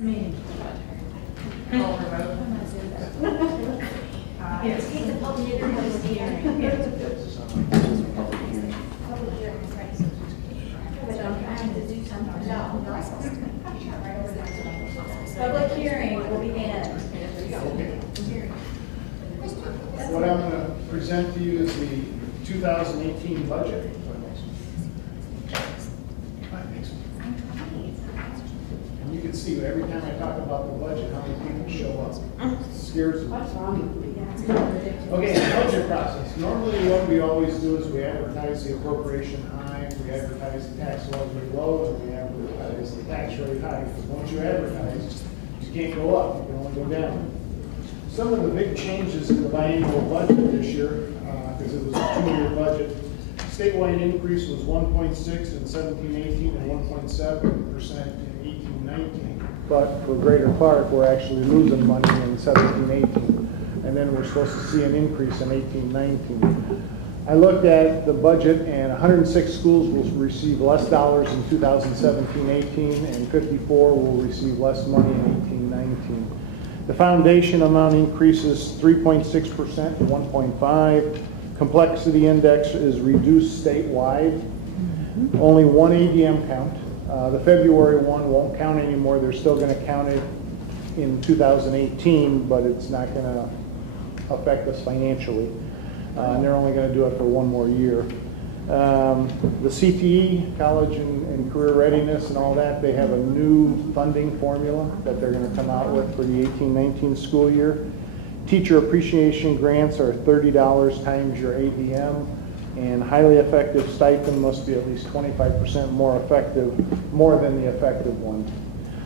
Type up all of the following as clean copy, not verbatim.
Me. Yes. It's a public hearing. Public hearing, right. But I'm trying to do something. No. Public hearing will begin. What I'm going to present to you is the 2018 budget. And you can see every time I talk about the budget, how many people show up. It scares me. What's wrong with me? Okay, the budget process. Normally what we always do is we advertise the appropriation high, we advertise the tax levy low, and we advertise the tax rate high. Because once you advertise, you can't go up, you can only go down. Some of the big changes in the biannual budget this year, because it was a 2-year budget, statewide increase was 1.6 in 17-18 and 1.7% in 18-19. But for Greater Clark, we're actually losing money in 17-18. And then we're supposed to see an increase in 18-19. I looked at the budget, and 106 schools will receive less dollars in 2017-18, and 54 will receive less money in 18-19. The foundation amount increases 3.6% to 1.5. Complexity index is reduced statewide. Only one ADM count. The February one won't count anymore. They're still going to count it in 2018, but it's not going to affect us financially. And they're only going to do it for one more year. The CTE, College and Career Readiness and all that, they have a new funding formula that they're going to come out with for the 18-19 school year. Teacher appreciation grants are $30 times your ADM, and highly effective stipend must be at least 25% more than the effective one.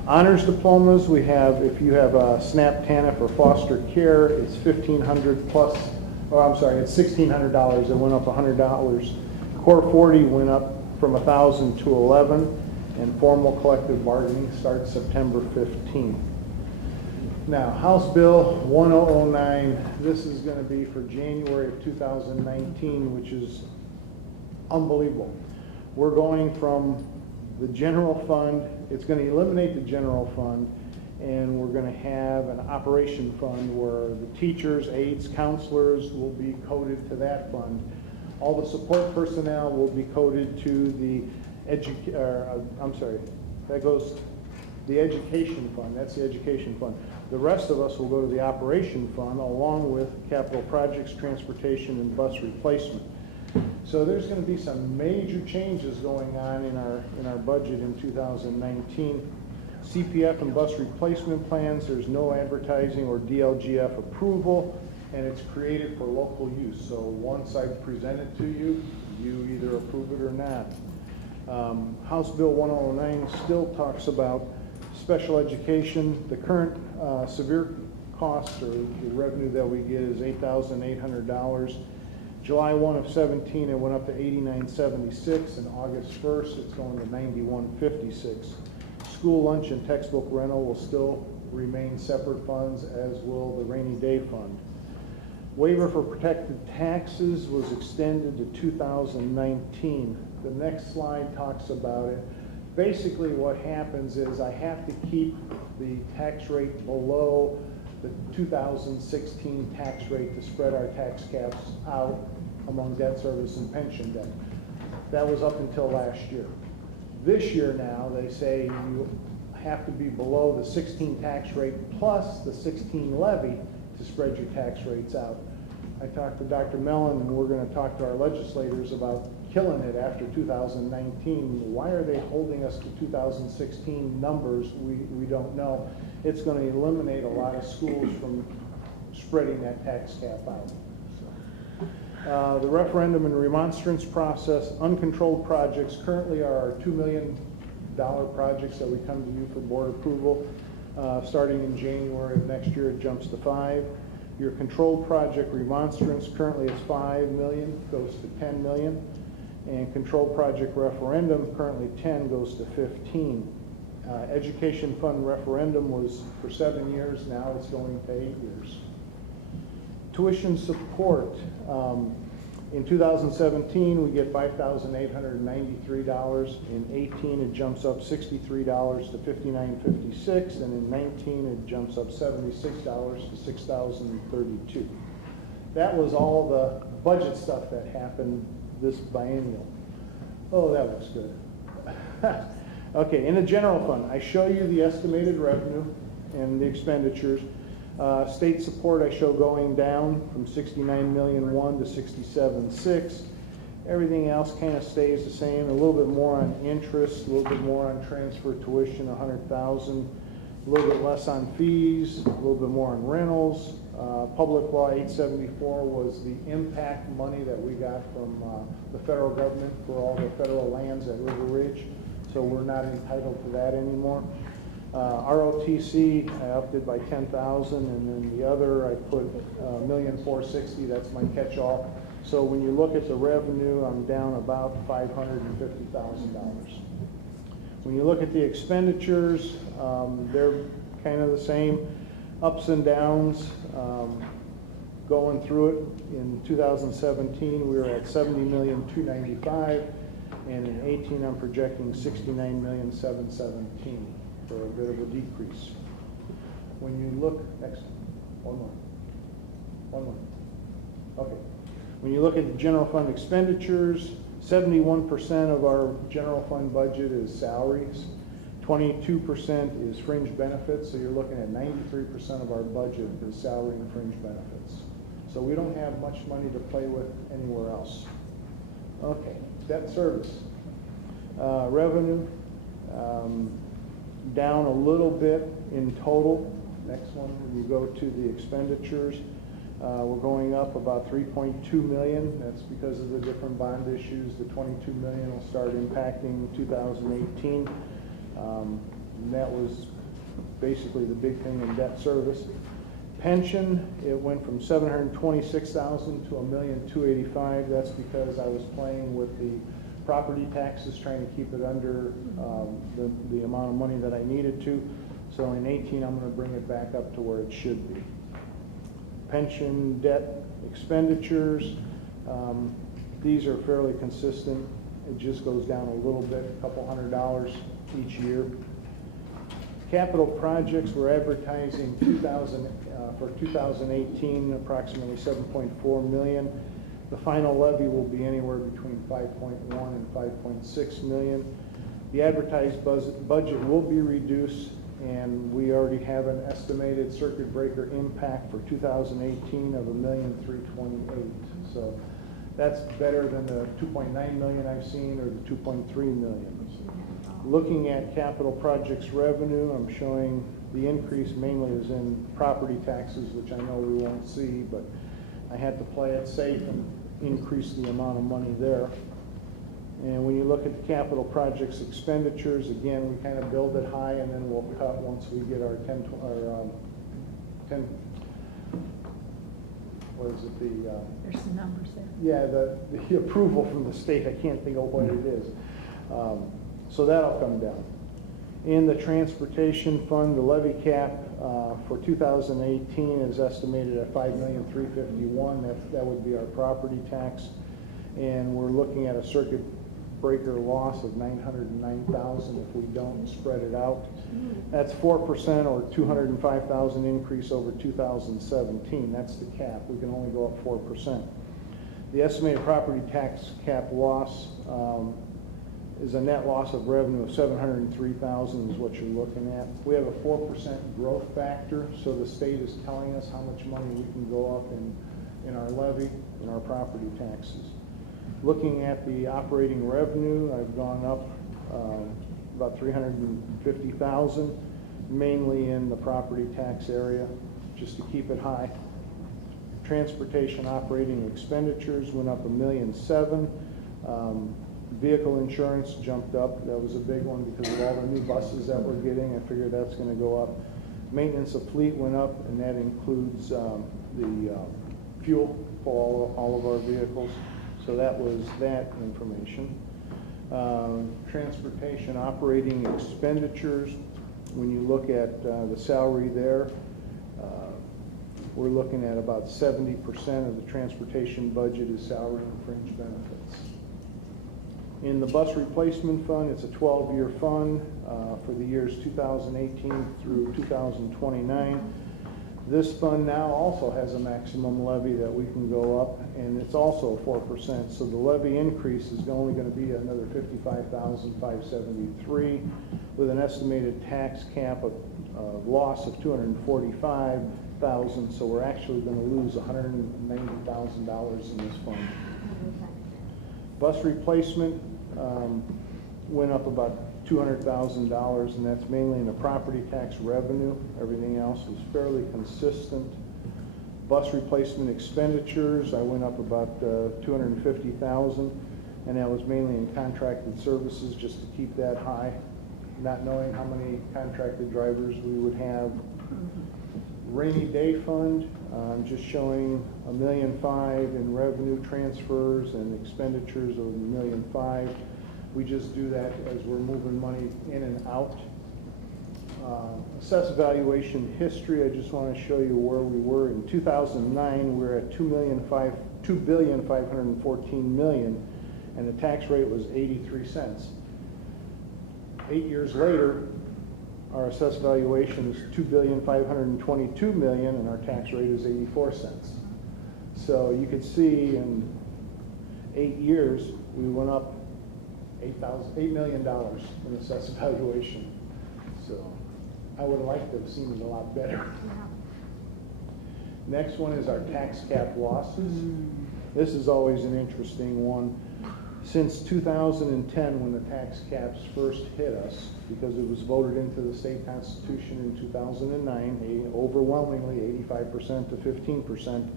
Honors diplomas, we have, if you have a SNAP, TANF, or foster care, it's $1,500 plus, it's $1,600. It went up $100. Core 40 went up from 1,000 to 11, and formal collective bargaining starts September 15th. Now, House Bill 1009, this is going to be for January of 2019, which is unbelievable. We're going from the general fund, it's going to eliminate the general fund, and we're going to have an operation fund where the teachers, aides, counselors will be coded to that fund. All the support personnel will be coded to the the education fund. That's the education fund. The rest of us will go to the operation fund along with capital projects, transportation, and bus replacement. So there's going to be some major changes going on in our budget in 2019. CPF and bus replacement plans, there's no advertising or DLGF approval, and it's created for local use. So once I present it to you, you either approve it or not. House Bill 1009 still talks about special education. The current severe cost or the revenue that we get is $8,800. July 1 of 17, it went up to $89.76, and August 1st, it's going to $91.56. School lunch and textbook rental will still remain separate funds, as will the rainy day fund. Waiver for protected taxes was extended to 2019. The next slide talks about it. Basically what happens is I have to keep the tax rate below the 2016 tax rate to spread our tax caps out among debt service and pension debt. That was up until last year. This year now, they say you have to be below the 16 tax rate plus the 16 levy to spread your tax rates out. I talked to Dr. Mellon, and we're going to talk to our legislators about killing it after 2019. Why are they holding us to 2016 numbers? We don't know. It's going to eliminate a lot of schools from spreading that tax cap out. So, the referendum and remonstrance process, uncontrolled projects currently are our $2 million projects that we come to you for board approval. Starting in January of next year, it jumps to 5. Your controlled project remonstrance currently is $5 million, goes to $10 million. And controlled project referendum, currently 10, goes to 15. Education fund referendum was for 7 years, now it's going to 8 years. Tuition support. In 2017, we get $5,893. In 18, it jumps up $63 to $5,956, and in 19, it jumps up $76 to $6,032. That was all the budget stuff that happened this biennial. Oh, that looks good. Okay, in the general fund, I show you the estimated revenue and the expenditures. State support I show going down from $69,000,001 to $67,600. Everything else kind of stays the same. A little bit more on interest, a little bit more on transfer tuition, $100,000. A little bit less on fees, a little bit more on rentals. Public Law 874 was the impact money that we got from the federal government for all the federal lands at River Ridge. So we're not entitled to that anymore. ROTC, I upped it by 10,000, and then the other I put $1,460,000. That's my catch-all. So when you look at the revenue, I'm down about $550,000. When you look at the expenditures, they're kind of the same, ups and downs. Going through it, in 2017 we were at $70,295,000, and in 18 I'm projecting $69,717,000. For a bit of a decrease. When you look, next, one more. Okay. When you look at the general fund expenditures, 71% of our general fund budget is salaries, 22% is fringe benefits, so you're looking at 93% of our budget is salary and fringe benefits. So we don't have much money to play with anywhere else. Okay, debt service. Revenue. Down a little bit in total. Next one, when you go to the expenditures, we're going up about $3.2 million. That's because of the different bond issues. The $22 million will start impacting 2018. And that was basically the big thing in debt service. Pension, it went from $726,000 to $1,285,000. That's because I was playing with the property taxes, trying to keep it under the amount of money that I needed to. So in 18, I'm going to bring it back up to where it should be. Pension, debt, expenditures, these are fairly consistent. It just goes down a little bit, a couple $100 each year. Capital projects, we're advertising for 2018, approximately $7.4 million. The final levy will be anywhere between $5.1 and $5.6 million. The advertised budget will be reduced, and we already have an estimated circuit breaker impact for 2018 of $1,328,000. So that's better than the $2.9 million I've seen or the $2.3 million. Looking at capital projects revenue, I'm showing the increase mainly is in property taxes, which I know we won't see, but I had to play it safe and increase the amount of money there. And when you look at the capital projects expenditures, again, we kind of build it high and then we'll cut once we get our 10, what is it, There's some numbers there. yeah, the approval from the state. I can't think of what it is. So that'll come down. In the transportation fund, the levy cap for 2018 is estimated at $5,351,000. That would be our property tax, and we're looking at a circuit breaker loss of $909,000 if we don't spread it out. That's 4% or $205,000 increase over 2017. That's the cap. We can only go up 4%. The estimated property tax cap loss is a net loss of revenue of $703,000 is what you're looking at. We have a 4% growth factor, so the state is telling us how much money we can go up in our levy and our property taxes. Looking at the operating revenue, I've gone up about $350,000, mainly in the property tax area, just to keep it high. Transportation operating expenditures went up $1,700,000. Vehicle insurance jumped up. That was a big one because of all the new buses that we're getting. I figured that's going to go up. Maintenance of fleet went up, and that includes the fuel for all of our vehicles. So that was that information. Transportation operating expenditures, when you look at the salary there, we're looking at about 70% of the transportation budget is salary and fringe benefits. In the bus replacement fund, it's a 12-year fund for the years 2018 through 2029. This fund now also has a maximum levy that we can go up, and it's also 4%. So the levy increase is only going to be another $55,573, with an estimated tax cap of loss of $245,000. So we're actually going to lose $190,000 in this fund. Bus replacement went up about $200,000, and that's mainly in the property tax revenue. Everything else was fairly consistent. Bus replacement expenditures, I went up about $250,000, and that was mainly in contracted services, just to keep that high, not knowing how many contracted drivers we would have. Rainy day fund, I'm just showing $1.5 million in revenue transfers and expenditures of $1.5 million. We just do that as we're moving money in and out. Assessed valuation history, I just want to show you where we were. In 2009, we were at $2,514 million, and the tax rate was 83 cents. 8 years later, our assessed valuation is $2,522 million, and our tax rate is 84 cents. So you could see in 8 years, we went up $8 million in assessed valuation. So I would have liked to have seen it a lot better. Next one is our tax cap losses. This is always an interesting one. Since 2010, when the tax caps first hit us, because it was voted into the state constitution in 2009, overwhelmingly 85% to 15%,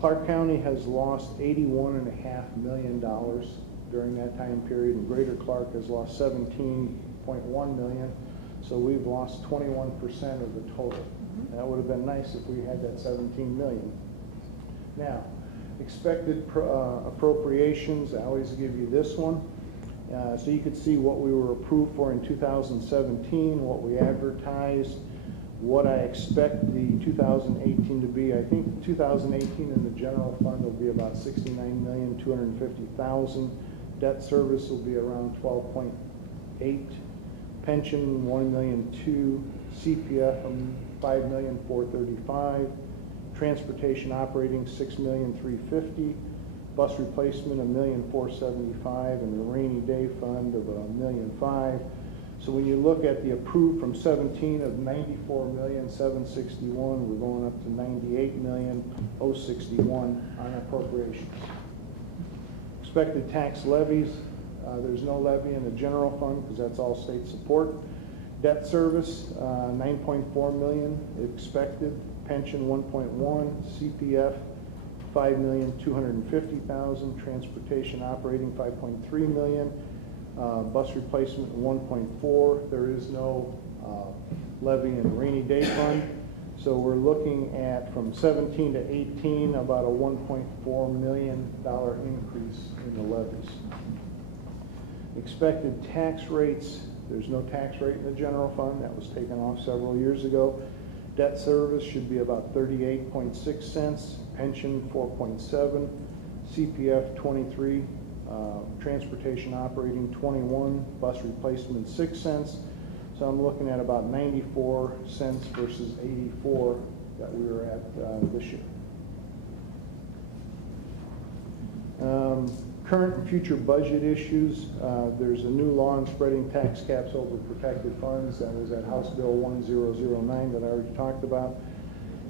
Clark County has lost $81.5 million during that time period, and Greater Clark has lost $17.1 million. So we've lost 21% of the total. That would have been nice if we had that $17 million. Now, expected appropriations, I always give you this one. So you could see what we were approved for in 2017, what we advertised, what I expect the 2018 to be. I think 2018 in the general fund will be about $69,250,000. Debt service will be around 12.8. Pension, $1,000,002. CPF, $5,435,000. Transportation operating, $6,350,000. Bus replacement, $1,475,000, and the rainy day fund of $1,500,000. So when you look at the approved from 17 of $94,761,000, we're going up to $98,061,000 on appropriations. Expected tax levies, there's no levy in the general fund because that's all state support. Debt service, $9.4 million expected. Pension, $1.1. CPF, $5,250,000. Transportation operating, $5.3 million. Bus replacement, $1.4. There is no levy in the rainy day fund. So we're looking at, from 17 to 18, about a $1.4 million increase in the levies. Expected tax rates, there's no tax rate in the general fund. That was taken off several years ago. Debt service should be about 38.6 cents. Pension, 4.7. CPF, 23. Transportation operating, 21. Bus replacement, 6 cents. So I'm looking at about 94 cents versus 84 that we were at this year. Current and future budget issues. There's a new law on spreading tax caps over protected funds. That was at House Bill 1009 that I already talked about.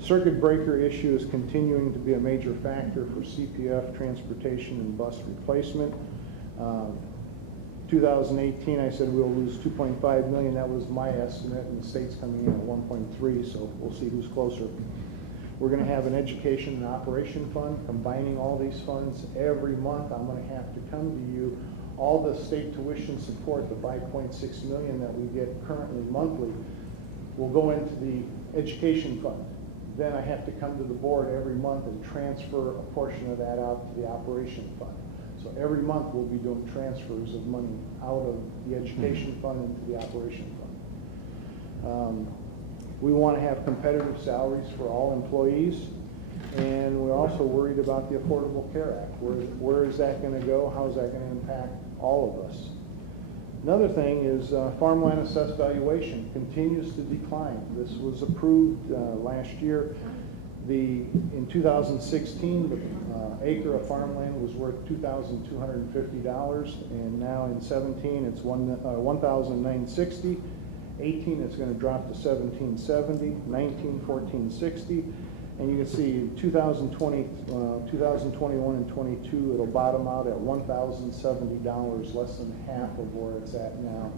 Circuit breaker issue is continuing to be a major factor for CPF, transportation, and bus replacement. 2018, I said we'll lose $2.5 million. That was my estimate, and the state's coming in at 1.3, so we'll see who's closer. We're going to have an education and operation fund, combining all these funds. Every month, I'm going to have to come to you. All the state tuition support, the $5.6 million that we get currently monthly, will go into the education fund. Then I have to come to the board every month and transfer a portion of that out to the operation fund. So every month we'll be doing transfers of money out of the education fund into the operation fund. We want to have competitive salaries for all employees, and we're also worried about the Affordable Care Act. Where is that going to go? How is that going to impact all of us? Another thing is farmland assessed valuation continues to decline. This was approved last year. In 2016, the acre of farmland was worth $2,250, and now in 17 it's $1,960. 18 it's going to drop to $1,770, 19 $1,460, and you can see 2020, 2021 and 22 it'll bottom out at $1,070, less than half of where it's at now.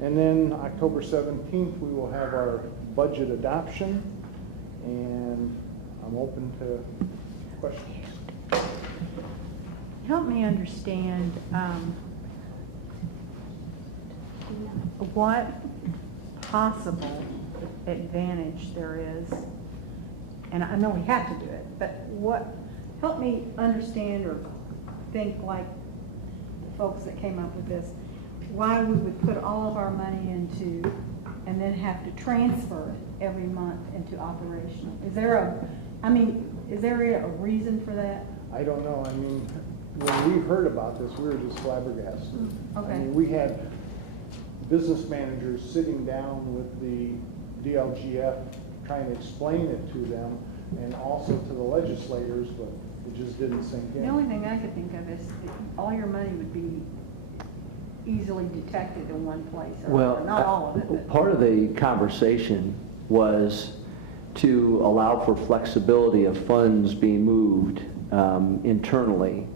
And then October 17th we will have our budget adoption, and I'm open to questions. Help me understand what possible advantage there is, and I know we have to do it, but help me understand or think like the folks that came up with this, why we would put all of our money into and then have to transfer it every month into operational. Is there a reason for that? I don't know. I mean, when we heard about this, we were just flabbergasted. Okay. I mean, we had business managers sitting down with the DLGF trying to explain it to them and also to the legislators, but it just didn't sink in. The only thing I could think of is that all your money would be easily detected in one place, or Well, not all of it. But part of the conversation was to allow for flexibility of funds being moved internally.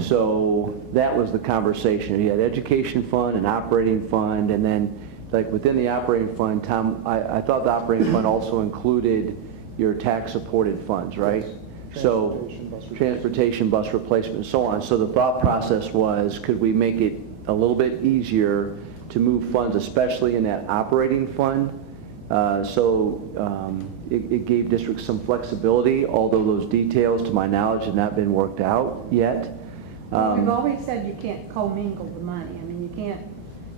So that was the conversation. You had education fund and operating fund, and then like within the operating fund, Tom, I thought the operating fund also included your tax-supported funds, right? Yes. So transportation, bus replacement, and so on. So the thought process was, could we make it a little bit easier to move funds, especially in that operating fund? It gave districts some flexibility, although those details, to my knowledge, have not been worked out yet. we've always said you can't commingle the money. I mean, you can't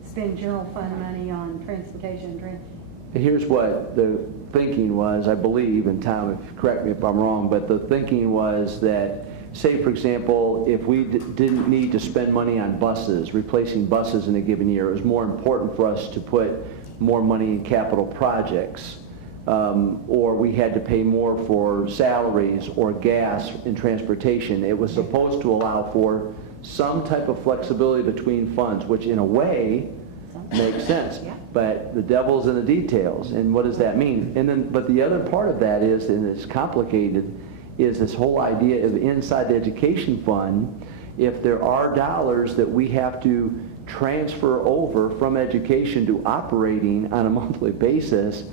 spend general fund money on transportation. Here's what the thinking was, I believe, and Tom, correct me if I'm wrong, but the thinking was that, say for example, if we didn't need to spend money on buses, replacing buses in a given year, it was more important for us to put more money in capital projects, or we had to pay more for salaries or gas in transportation. It was supposed to allow for some type of flexibility between funds, which in a way makes sense. Yeah. But the devil's in the details, and what does that mean? And then, but the other part of that is, and it's complicated, is this whole idea of inside the education fund, if there are dollars that we have to transfer over from education to operating on a monthly basis,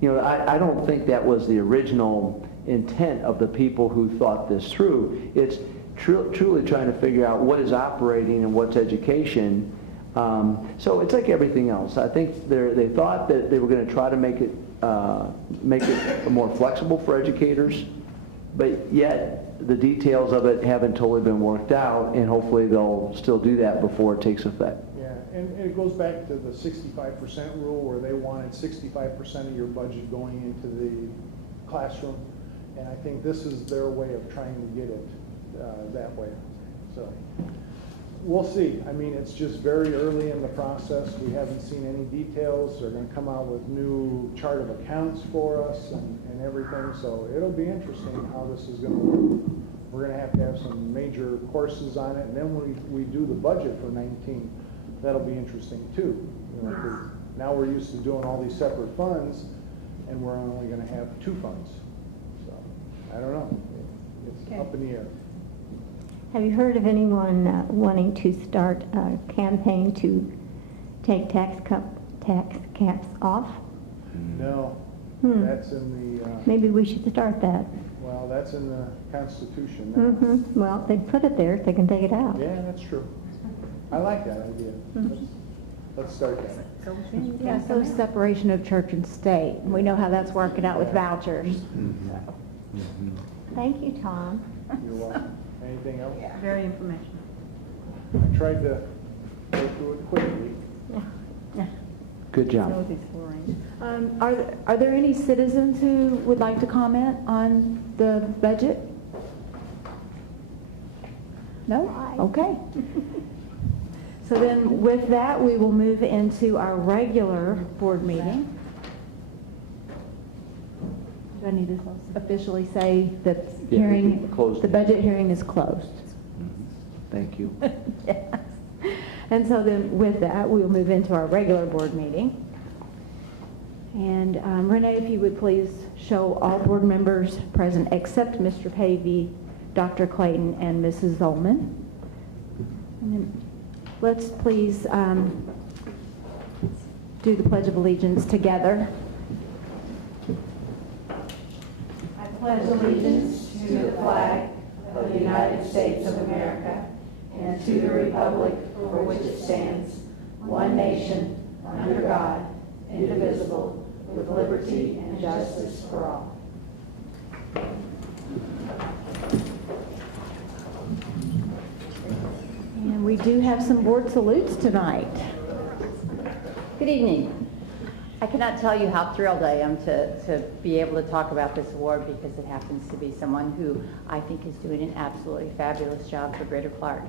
you know, I don't think that was the original intent of the people who thought this through. It's truly trying to figure out what is operating and what's education. So it's like everything else. I think they thought that they were going to try to make it more flexible for educators, but yet the details of it haven't totally been worked out, and hopefully they'll still do that before it takes effect. Yeah, and it goes back to the 65% rule, where they wanted 65% of your budget going into the classroom, and I think this is their way of trying to get it that way. So we'll see. I mean, it's just very early in the process. We haven't seen any details. They're going to come out with new chart of accounts for us and everything, so it'll be interesting how this is going to work. We're going to have some major courses on it, and then when we do the budget for 19, that'll be interesting too. You know, 'cause now we're used to doing all these separate funds, and we're only going to have 2 funds. So I don't know. It's Okay. up in the air. Have you heard of anyone wanting to start a campaign to take tax caps off? No, that's in the, Maybe we should start that. well, that's in the Constitution now. Well, they put it there, they can take it out. Yeah, that's true. I like that idea. Let's start that. Yeah, so separation of church and state. We know how that's working out with vouchers. Thank you, Tom. You're welcome. Anything else? Very informational. I tried to go through it quickly. Yeah. Good So job. with these flooring. Are there any citizens who would like to comment on the budget? No? Okay. So then with that, we will move into our regular board meeting. Do I need to officially say that Yeah, hearing, closed. the budget hearing is closed? Thank you. Yes. And so then with that, we will move into our regular board meeting. And Renee, if you would please show all board members present except Mr. Pavey, Dr. Clayton, and Mrs. Zolman. And then let's please do the Pledge of Allegiance together. I pledge allegiance to the flag of the United States of America and to the republic for which it stands, one nation, under God, indivisible, with liberty and justice for all. And we do have some board salutes tonight. Good evening. I cannot tell you how thrilled I am to be able to talk about this award because it happens to be someone who I think is doing an absolutely fabulous job for Greater Clark.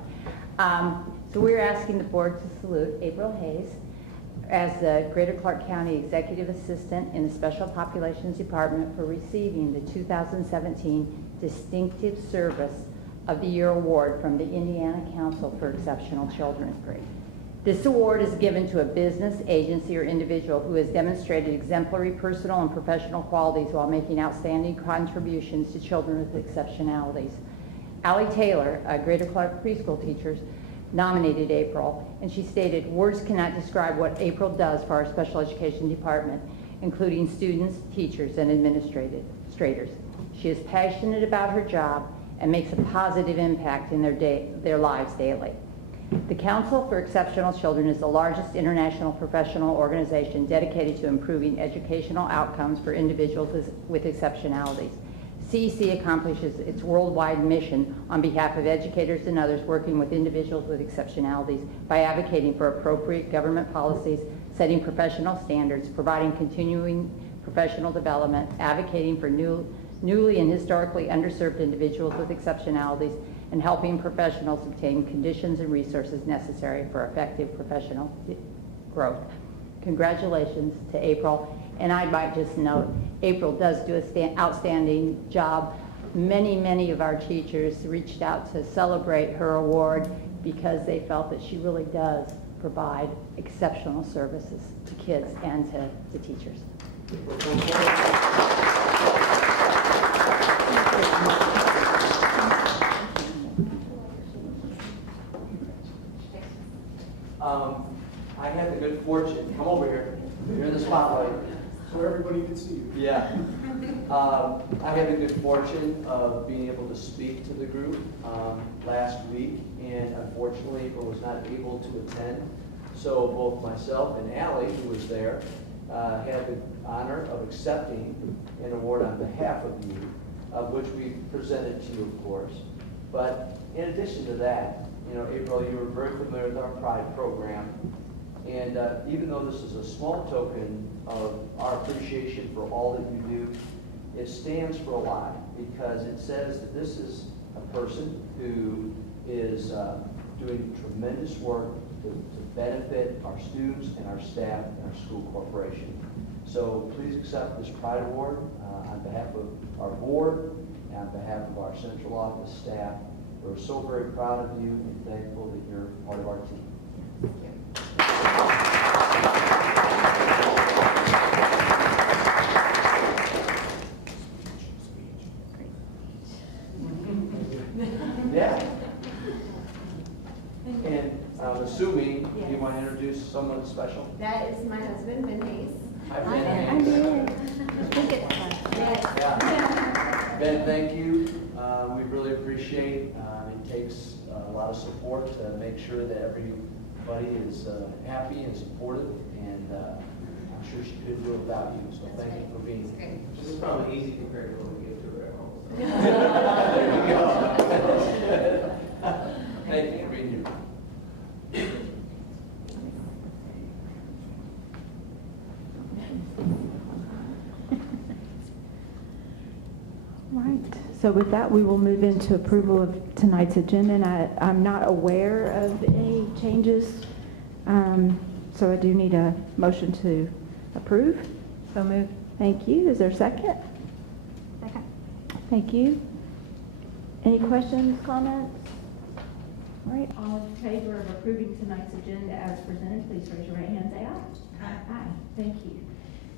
So we're asking the board to salute April Hayes as the Greater Clark County Executive Assistant in the Special Populations Department for receiving the 2017 Distinctive Service of the Year Award from the Indiana Council for Exceptional Children. This award is given to a business, agency, or individual who has demonstrated exemplary personal and professional qualities while making outstanding contributions to children with exceptionalities. Allie Taylor, a Greater Clark preschool teacher, nominated April, and she stated, "Words cannot describe what April does for our special education department, including students, teachers, and administrators. She is passionate about her job and makes a positive impact in their lives daily." The Council for Exceptional Children is the largest international professional organization dedicated to improving educational outcomes for individuals with exceptionalities. CEC accomplishes its worldwide mission on behalf of educators and others working with individuals with exceptionalities by advocating for appropriate government policies, setting professional standards, providing continuing professional development, advocating for newly and historically underserved individuals with exceptionalities, and helping professionals obtain conditions and resources necessary for effective professional growth. Congratulations to April. And I might just note, April does do an outstanding job. Many of our teachers reached out to celebrate her award because they felt that she really does provide exceptional services to kids and to the teachers. I had the good fortune, come over here, you're in the spotlight. So everybody can see you. Yeah. I had the good fortune of being able to speak to the group last week, and unfortunately April was not able to attend. So both myself and Allie, who was there, had the honor of accepting an award on behalf of you, which we presented to you, of course. But in addition to that, you know, April, you were very familiar with our Pride program. And even though this is a small token of our appreciation for all that you do, it stands for a lot because it says that this is a person who is doing tremendous work to benefit our students and our staff and our school corporation. So please accept this Pride Award on behalf of our board and on behalf of our central office staff. We're so very proud of you and thankful that you're part of our team. Yeah. And I'm assuming you want to introduce someone special? That is my husband, Ben Hayes. Hi, Ben. Yeah. Ben, thank you. We really appreciate it takes a lot of support to make sure that everybody is happy and supportive, and I'm sure she couldn't do it without you, so thank you for being here. This is probably easy compared to what we get to at home. There you go. Thank you for being here. Right, so with that, we will move into approval of tonight's agenda, and I'm not aware of any changes, so I do need a motion to approve. So moved. Thank you. Is there a second? Second. Thank you. Any questions, comments? All right, all in favor of approving tonight's agenda as presented, please raise your right hand and say aye. Aye. Aye, thank you.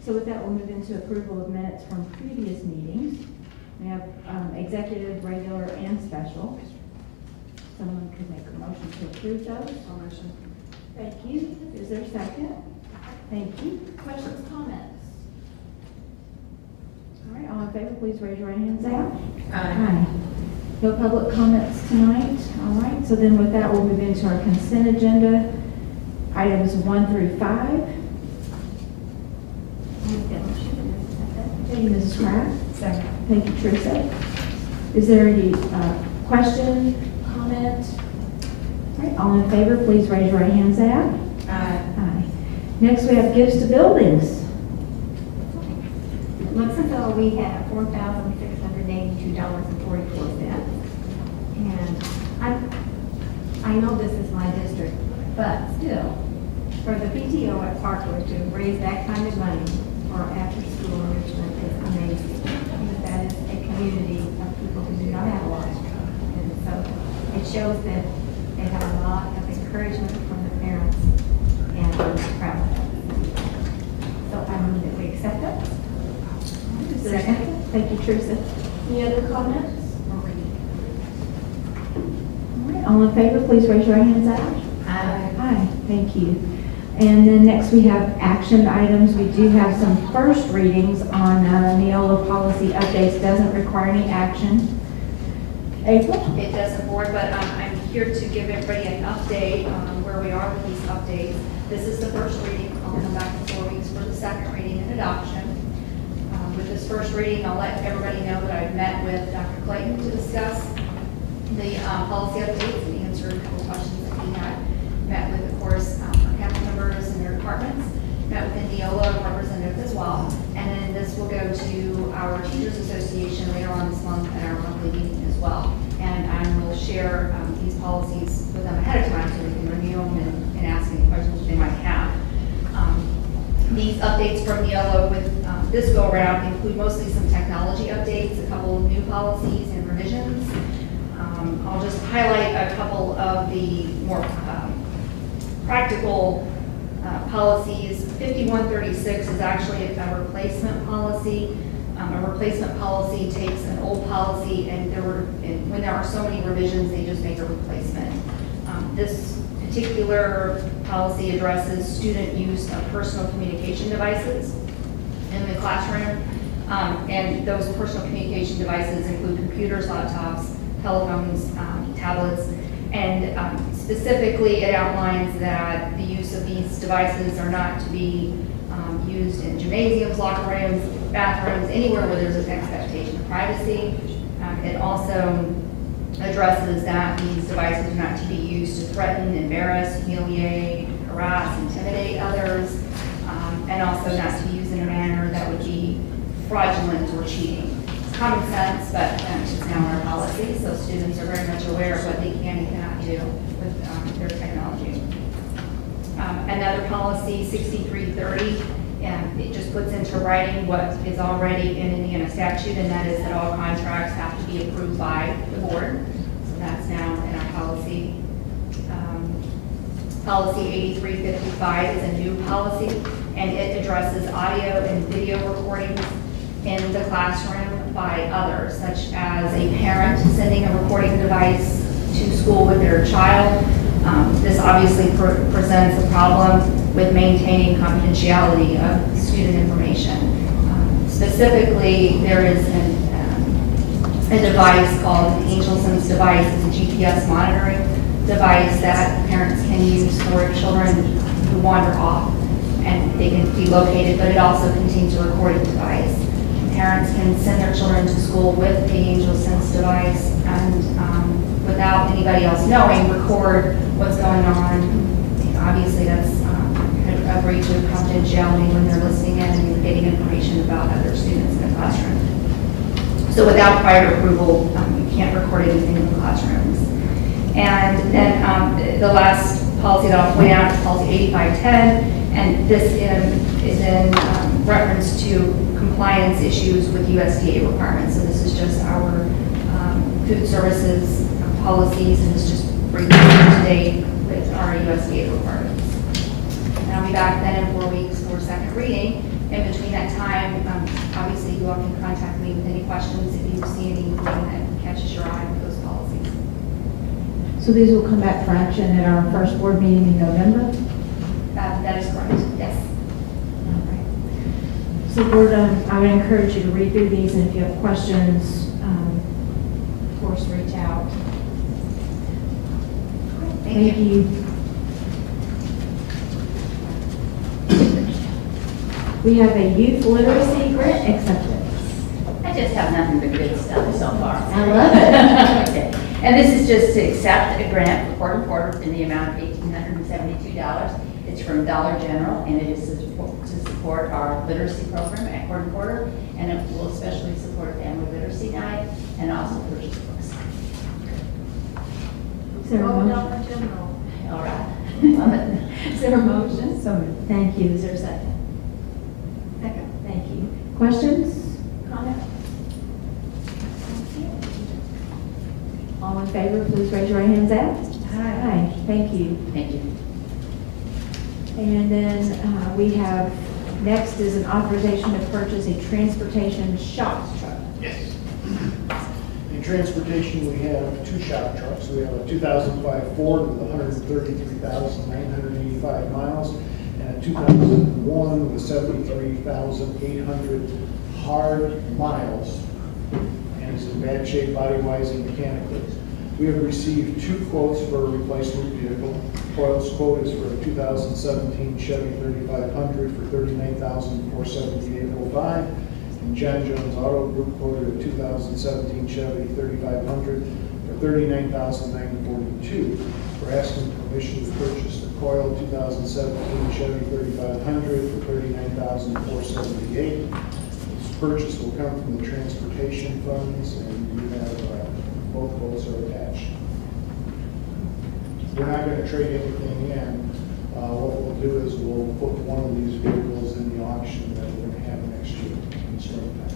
So with that, we'll move into approval of minutes from previous meetings. We have executive, regular, and special. Someone could make a motion to approve those. Motion. Thank you. Is there a second? Thank you. Questions, comments? All right, all in favor, please raise your right hand and say aye. Aye. No public comments tonight. All right, so then with that, we'll move into our consent agenda, items 1 through 5. Thank you, Mrs. Kraft. Second. Thank you, Teresa. Is there any question, comment? All right, all in favor, please raise your right hand and say aye. Aye. Aye. Next, we have gifts to buildings. It looks as though we have $4,682.44. And I know this is my district, but still, for the PTO at Parkwood to raise that kind of money for after-school enrichment is amazing. Because that is a community of people who do not have a lot. And so it shows that they have a lot of encouragement from the parents, and I'm proud of them. So I move that we accept it. Is there a second? Thank you, Teresa. Any other comments? All right, all in favor, please raise your right hand and say aye. Aye. Aye, thank you. And then next we have action items. We do have some first readings on Neola policy updates. Doesn't require any action. April? It doesn't, board, but I'm here to give everybody an update on where we are with these updates. This is the first reading. I'll come back in 4 weeks for the second reading and adoption. With this first reading, I'll let everybody know that I've met with Dr. Clayton to discuss the policy updates and answer a couple questions that he had. Met with, of course, our council members and their departments. Met with the Neola representative as well. And then this will go to our Teachers Association later on this month at our monthly meeting as well. And I will share these policies with them ahead of time so they can review them and ask any questions they might have. These updates from Neola with this go around include mostly some technology updates, a couple of new policies and revisions. I'll just highlight a couple of the more practical policies. 5136 is actually a replacement policy. A replacement policy takes an old policy and when there are so many revisions, they just make a replacement. This particular policy addresses student use of personal communication devices in the classroom. And those personal communication devices include computers, laptops, telephones, tablets, and specifically it outlines that the use of these devices are not to be used in gymnasiums, locker rooms, bathrooms, anywhere where there's an expectation of privacy. It also addresses that these devices are not to be used to threaten, embarrass, humiliate, harass, intimidate others, and also not to be used in a manner that would be fraudulent or cheating. It's common sense, but it's now our policy, so students are very much aware of what they can and cannot do with their technology. Another policy, 6330, it just puts into writing what is already in Indiana statute, and that is that all contracts have to be approved by the board. So that's now in our policy. Policy 8355 is a new policy, and it addresses audio and video recordings in the classroom by others, such as a parent sending a recording device to school with their child. This obviously presents a problem with maintaining confidentiality of student information. Specifically, there is a device called an AngelSense device. It's a GPS monitoring device that parents can use for children who wander off, and they can be located, but it also contains a recording device. Parents can send their children to school with the AngelSense device and without anybody else knowing, record what's going on. Obviously, that's a breach of confidentiality when they're listening in and getting information about other students in the classroom. So without prior approval, you can't record anything in the classrooms. And then the last policy that I'll point out is policy 8510, and this is in reference to compliance issues with USDA requirements. So this is just our food services policies, and it's just bringing it up to date with our USDA requirements. And I'll be back then in 4 weeks for second reading. In between that time, obviously you all can contact me with any questions if you see anything that catches your eye with those policies. So these will come back for action at our first board meeting in November? That is correct, yes. So board, I would encourage you to read through these, and if you have questions, of course, reach out. Thank you. We have a youth literacy grant acceptance. I just have nothing but good stuff so far. I love it. Okay. And this is just to accept a grant for Porter Porter in the amount of $1,872. It's from Dollar General, and it is to support our literacy program at Porter Porter, and it will especially support Family Literacy Night and also purchase books. Is there a motion? Dollar General. All right, love it. Is there a motion? So moved. Thank you. Is there a second? Second. Thank you. Questions? Comments? All in favor, please raise your right hands out. Aye. Thank you. Thank you. And then we have, next is an authorization to purchase a transportation shop truck. Yes. In transportation, we have two shop trucks. We have a 2005 Ford with 133,985 miles, and a 2001 with 73,800 hard miles, and is in bad shape body-wise and mechanically. We have received two quotes for a replacement vehicle. Coil's quote is for a 2017 Chevy 3500 for $39,478.05. And John Jones Auto Group quoted a 2017 Chevy 3500 for $39,942. We're asking permission to purchase the Coil 2017 Chevy 3500 for $39,478. This purchase will come from the transportation funds, and we have both quotes are attached. We're not going to trade anything in. What we'll do is we'll put one of these vehicles in the auction that we're going to have next year in springtime.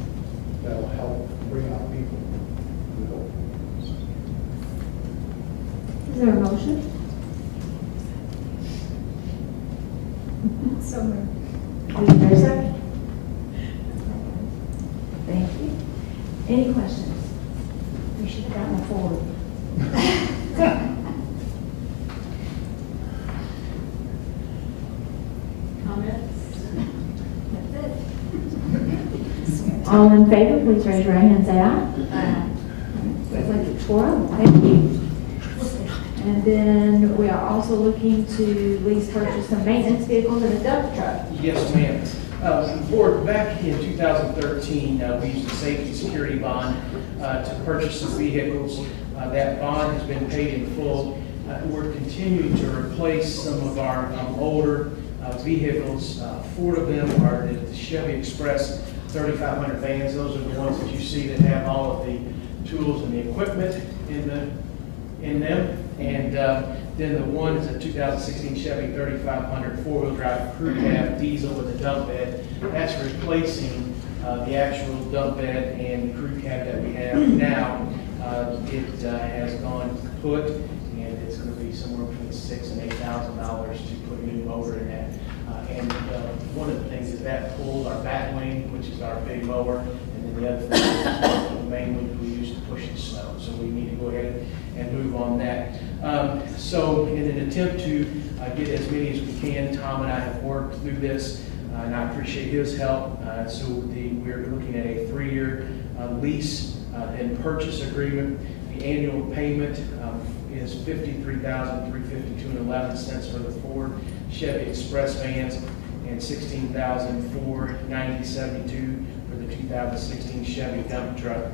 That'll help bring out people. We hope. Is there a motion? So moved. Is there a second? Thank you. Any questions? We should have gotten a forward. Comments? That's it. All in favor, please raise your right hand and say aye. Looks like it's 4-0. Thank you. And then we are also looking to lease purchase some maintenance vehicles and a dump truck. Yes, ma'am. Board, back in 2013, we used a safety security bond to purchase some vehicles. That bond has been paid in full. We're continuing to replace some of our older vehicles. 4 of them are the Chevy Express 3500 vans. Those are the ones that you see that have all of the tools and the equipment in them. And then the one is a 2016 Chevy 3500 four-wheel drive crew cab diesel with a dump bed. That's replacing the actual dump bed and crew cab that we have now. It has gone kaput, and it's going to be somewhere between $6,000 and $8,000 to put a new motor in that. And one of the things is that pulls our bat wing, which is our big mower, and then the other thing is the main wing we use to push the snow. So we need to go ahead and move on that. So in an attempt to get as many as we can, Tom and I have worked through this, and I appreciate his help. So we're looking at a 3-year lease and purchase agreement. The annual payment is $53,352.11 for the 4 Chevy Express vans and $16,490.72 for the 2016 Chevy dump truck,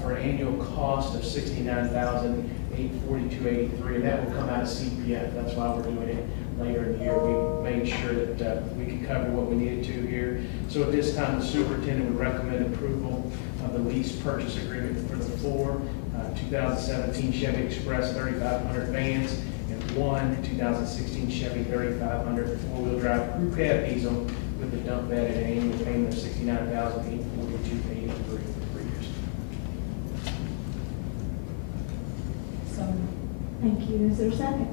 for an annual cost of $69,842.83, and that will come out of CPF. That's why we're doing it later in the year. We made sure that cover what we needed to here. So at this time, the superintendent would recommend approval of the lease purchase agreement for the 4 2017 Chevy Express 3500 vans and 1 2016 Chevy 3500 four-wheel drive crew cab diesel with the dump bed at an annual payment of $69,842.83 for 3 years. So, Thank you. Is there a second?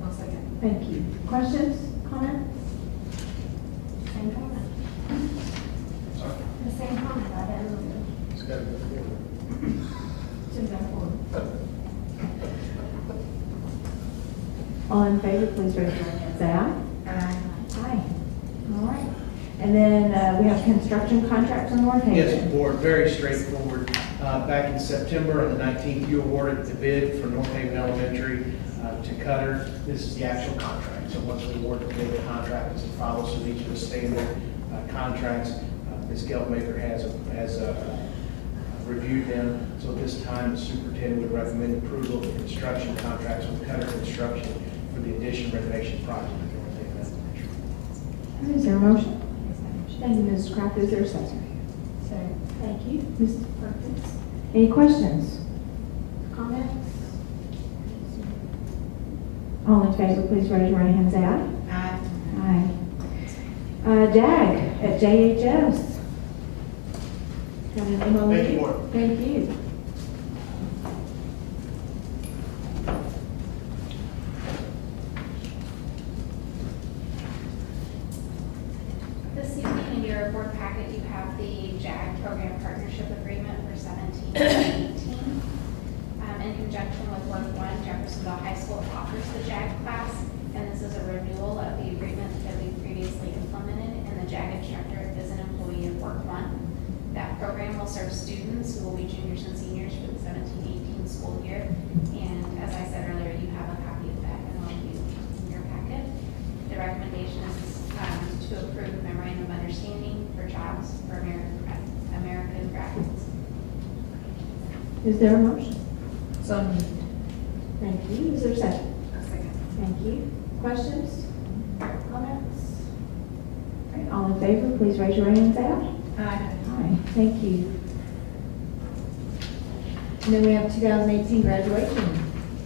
One second. Thank you. Questions, comments? same comment. The same comment I had earlier. It's got to go forward. To go forward. All in favor, please raise your hand. Say aye. Aye. Aye. All right. And then we have construction contract for North Haven. Yes, board, very straightforward. Back in September on the 19th, you awarded the bid for North Haven Elementary to Cutter. This is the actual contract. So once we award the bid, the contract is to follow, so these are the standard contracts. Ms. Geldmaker has reviewed them. So at this time, the superintendent would recommend approval of the construction contracts with Cutter Construction for the addition renovation project at North Haven Elementary. Is there a motion? Thank you, Mrs. Kraft. Is there a second? Second. Thank you. Mrs. Perkins? Any questions? Comments? All in favor, please raise your right hand and say aye. Aye. Aye. JAG at JHS. Got an MOU? Thank you, Board. Thank you. This evening in your board packet, you have the JAG Program Partnership Agreement for 17-18. In conjunction with Work One, Jeffersonville High School offers the JAG class, and this is a renewal of the agreement that we previously implemented, and the JAG instructor is an employee of Work One. That program will serve students who will be juniors and seniors for the 17-18 school year, and as I said earlier, you have a copy of that MOU in your packet. The recommendation is to approve the memorandum of understanding for jobs for American graduates. Is there a motion? So moved. Thank you. Is there a second? A second. Thank you. Questions? Comments? All right, all in favor, please raise your right hand and say aye. Aye. Aye. Thank you. And then we have 2018 graduation.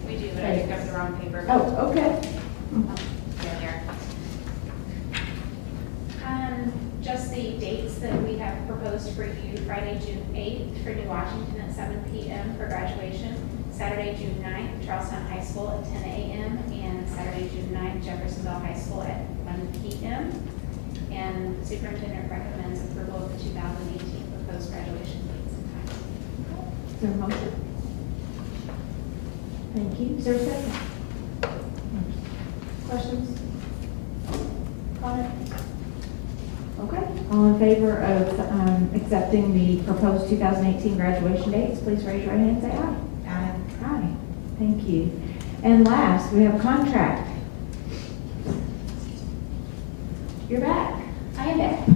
We do, but I picked up the wrong paper. Oh, okay. Yeah, here. Just the dates that we have proposed for you: Friday, June 8th for New Washington at 7 p.m. for graduation, Saturday, June 9th, Charlestown High School at 10 a.m., and Saturday, June 9th, Jeffersonville High School at 1 p.m. And the superintendent recommends approval of the 2018 proposed graduation dates and times. Is there a motion? Thank you. Is there a second? Questions? Comments? Okay. All in favor of accepting the proposed 2018 graduation dates, please raise your right hand and say aye. Aye. Aye. Thank you. And last, we have contract. You're back. I am back.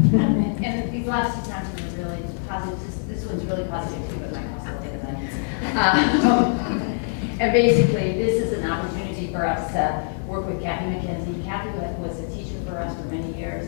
And these last two times were really positive. This one's really positive too, but my house will take a minute. And basically, this is an opportunity for us to work with Kathy McKenzie. Kathy was a teacher for us for many years,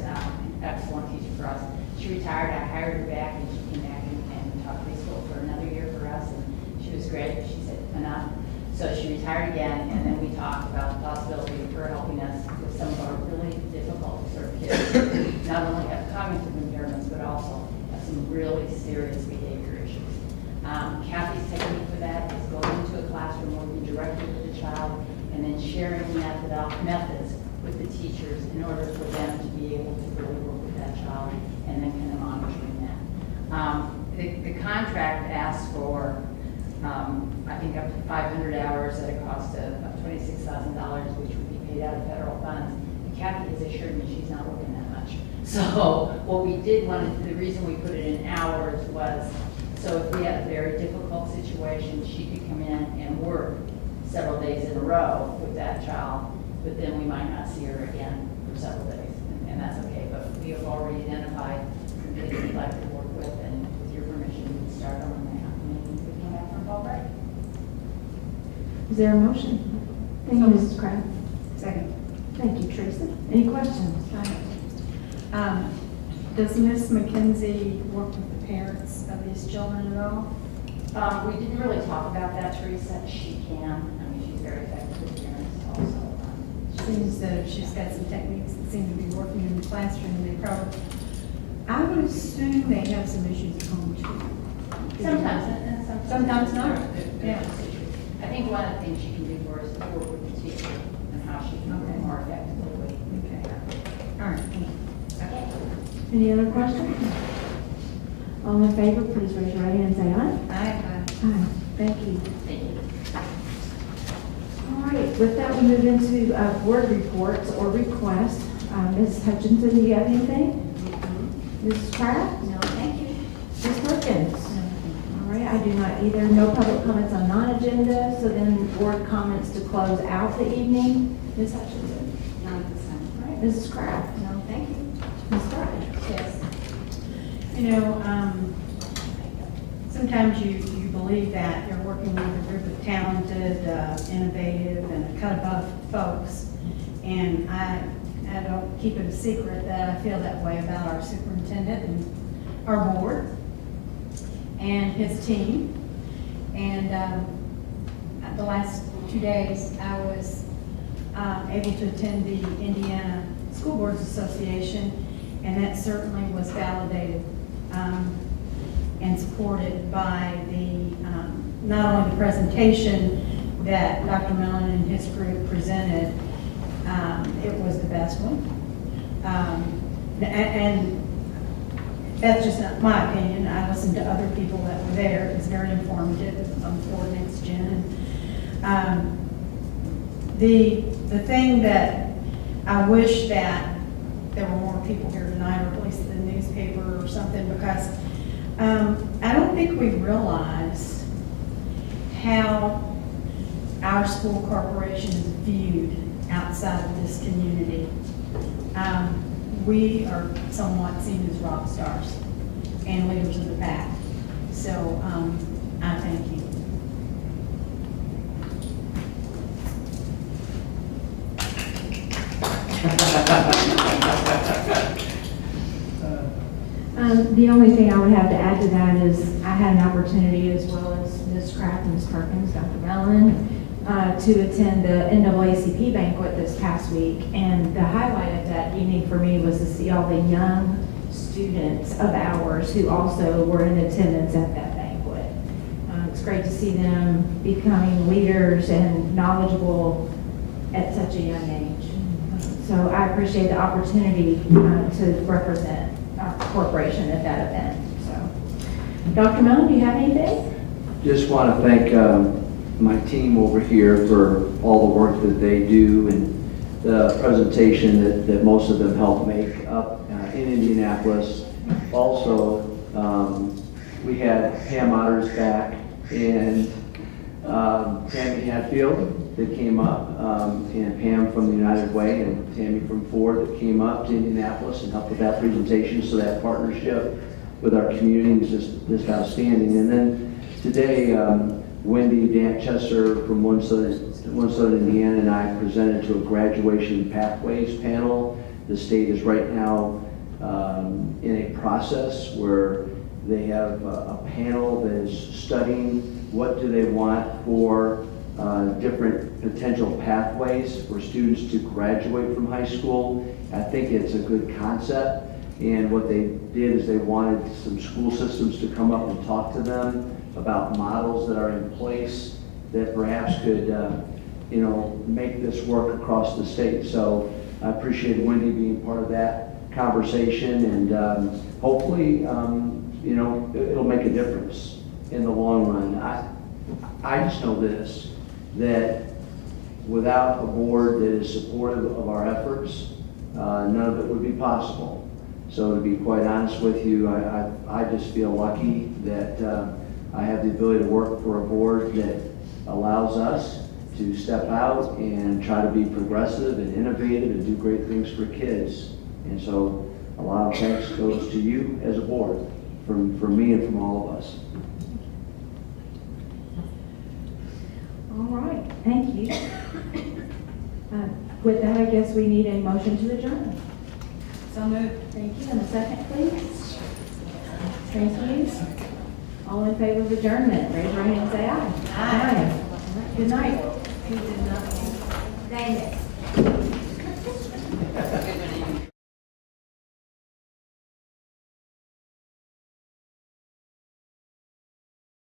excellent teacher for us. She retired, I hired her back, and she came back and taught preschool for another year for us, and she was great. She said, enough. So she retired again, and then we talked about the possibility of her helping us with some of our really difficult sort of kids. Not only have cognitive impairments, but also have some really serious behavior issues. Kathy's technique for that is going into a classroom, working directly with the child, and then sharing methods with the teachers in order for them to be able to really work with that child, and then kind of monitoring that. The contract asks for, I think, up to 500 hours at a cost of $26,000, which would be paid out of federal funds. And Kathy has assured me she's not working that much. So what we did the reason we put it in hours was, so if we had a very difficult situation, she could come in and work several days in a row with that child, but then we might not see her again for several days, and that's okay. But we have already identified some kids we'd like to work with, and with your permission, we can start on that, and then we can come back from fall break. Is there a motion? Thank you, Mrs. Kraft. Second. Thank you, Teresa. Any questions? Does Ms. McKenzie work with the parents of these children at all? We didn't really talk about that, Teresa. She can. I mean, she's very effective with parents also. Seems that she's got some techniques that seem to be working in the classroom. They probably, I would assume they have some issues at home too. Sometimes, and Sometimes not. Yeah. I think one of the things she can do for us is work with the teacher and how she can work more effectively. Okay. All right. Thank you. Okay. Any other questions? All in favor, please raise your right hand and say aye. Aye. Aye. Thank you. Thank you. All right, with that, we move into board reports or requests. Ms. Hutchinson, do you have anything? Mrs. Kraft? No, thank you. Ms. Perkins? All right, I do not either. No public comments on non-agenda, so then board comments to close out the evening. Ms. Hutchinson? None at this time. All right, Mrs. Kraft? No, thank you. Ms. Fry? Yes. You know, sometimes you believe that you're working with a group of talented, innovative, and cut above folks. And I don't keep it a secret that I feel that way about our superintendent and our board and his team. And the last 2 days, I was able to attend the Indiana School Boards Association, and that certainly was validated and supported by not only the presentation that Dr. Mellon and his group presented, it was the best one. And that's just not my opinion. I listened to other people that were there. It was very informative for Next Gen. The thing that I wish that there were more people here tonight, or at least the newspaper or something, because I don't think we realize how our school corporation is viewed outside of this community. We are somewhat seen as rock stars and leaders of the pack. So I thank you. The only thing I would have to add to that is I had an opportunity, as well as Ms. Kraft and Ms. Perkins, Dr. Mellon, to attend the NAACP banquet this past week. And the highlight of that evening for me was to see all the young students of ours who also were in attendance at that banquet. It's great to see them becoming leaders and knowledgeable at such a young age. So I appreciate the opportunity to represent our corporation at that event. So, Dr. Mellon, do you have anything? Just want to thank my team over here for all the work that they do and the presentation that most of them helped make up in Indianapolis. Also, we had Pam Otters back and Tammy Hatfield that came up, and Pam from the United Way and Tammy from Ford that came up to Indianapolis and helped with that presentation. So that partnership with our community is just outstanding. And then today, Wendy Danchester from One Southern Indiana and I presented to a graduation pathways panel. The state is right now in a process where they have a panel that is studying what do they want for different potential pathways for students to graduate from high school. I think it's a good concept, and what they did is they wanted some school systems to come up and talk to them about models that are in place that perhaps could make this work across the state. So I appreciate Wendy being part of that conversation, and hopefully it'll make a difference in the long run. I just know this, that without a board that is supportive of our efforts, none of it would be possible. So to be quite honest with you, I just feel lucky that I have the ability to work for a board that allows us to step out and try to be progressive and innovative and do great things for kids. And so a lot of thanks goes to you as a board, from me and from all of us. All right, thank you. With that, I guess we need a motion to adjourn. So moved. Thank you. And a second, please. Thank you. All in favor of adjournment, raise your hand and say aye. Aye. All right, good night. Dang it.